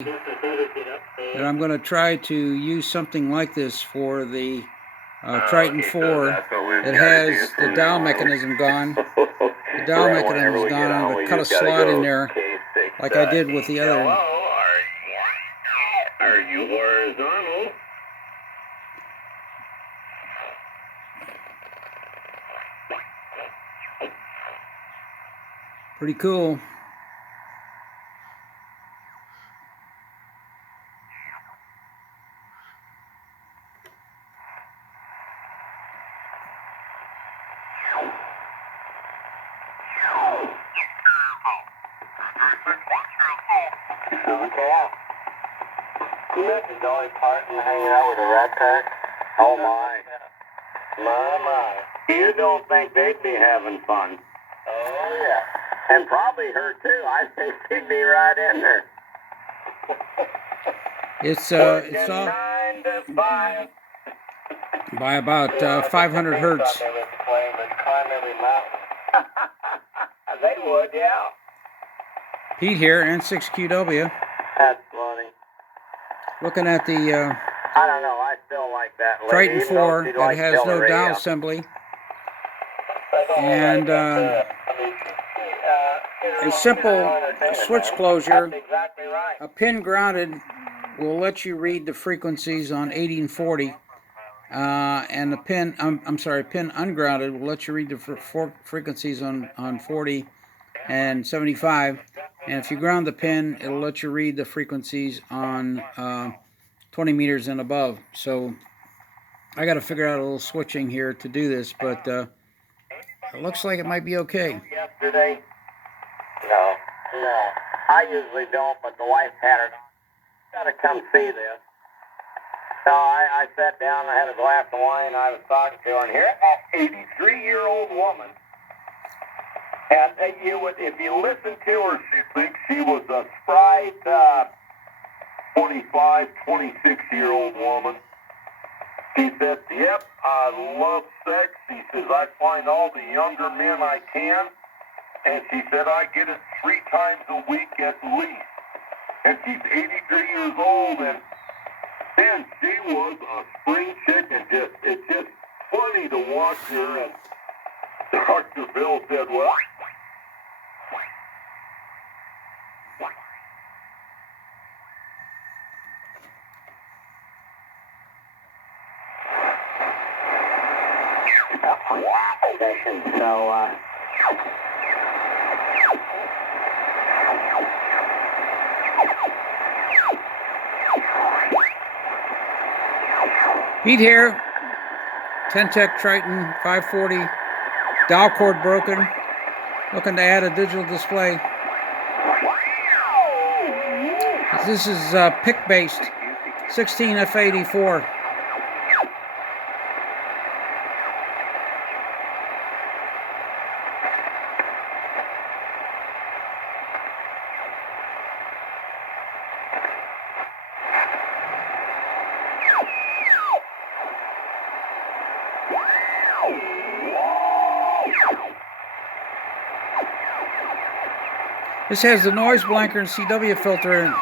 And I'm going to try to use something like this for the Triton 4. It has the dial mechanism gone. The dial mechanism is gone. I'm going to cut a slot in there like I did with the other. Are you horizontal? Pretty cool. You mentioned Dolly Parton hanging out with a rat pack? Oh my. My. You don't think they'd be having fun? Oh yeah. And probably her too. I think she'd be right in there. It's off by about 500 hertz. They would, yeah. Pete here, N6QW. That's funny. Looking at the I don't know, I still like that lady. Triton 4 that has no dial assembly. And a simple switch closure, a pin grounded will let you read the frequencies on 80 and 40. And the pin, pin ungrounded will let you read the frequencies on 40 and 75. And if you ground the pin, it'll let you read the frequencies on 20 meters and above. So I got to figure out a little switching here to do this, but it looks like it might be okay. Yesterday? No. I usually don't, but the wife had her. Gotta come see this. So I sat down, I had a glass of wine, I was talking to her, and here, an 83-year-old woman. And if you listen to her, she thinks she was a spry 25, 26-year-old woman. She said, yep, I love sex. She says, I find all the younger men I can. And she said, I get it 3 times a week at least. And she's 83 years old, and man, she was a spring chicken. It's just funny to watch her. And Dr. Bill said, well, so, Pete here, Ten-Tech Triton 540, dial cord broken, looking to add a digital display. This is PIC-based, 16F84. This has the noise blanker and CW filter in.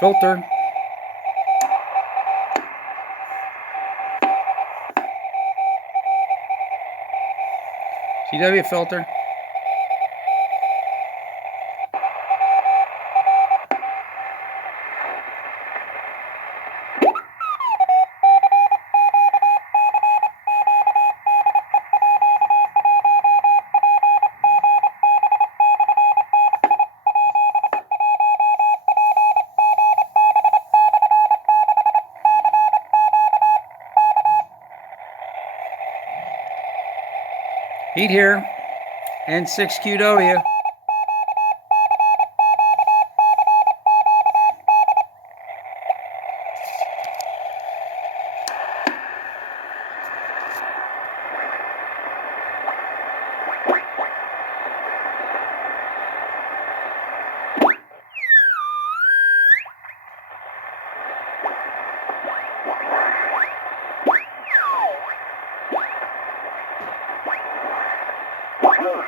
Filter. CW filter. Pete here, N6QW.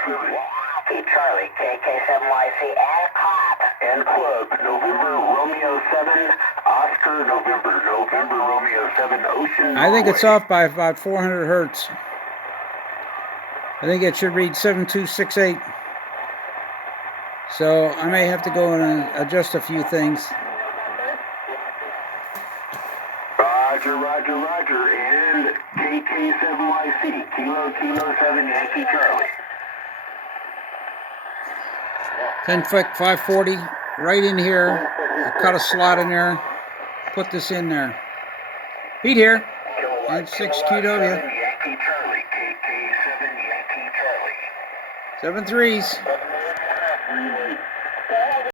Charlie, KK7YC, and clap. And club, November Romeo 7, Oscar, November Romeo 7, Ocean. I think it's off by about 400 hertz. I think it should read 7268. So I may have to go and adjust a few things. Roger, roger, roger. And KK7YC, Kilo 7, Yankee Charlie. 10-foot 540, right in here. I cut a slot in there. Put this in there. Pete here. And 6QW. Yankee Charlie, KK7 Yankee Charlie. 7 3s.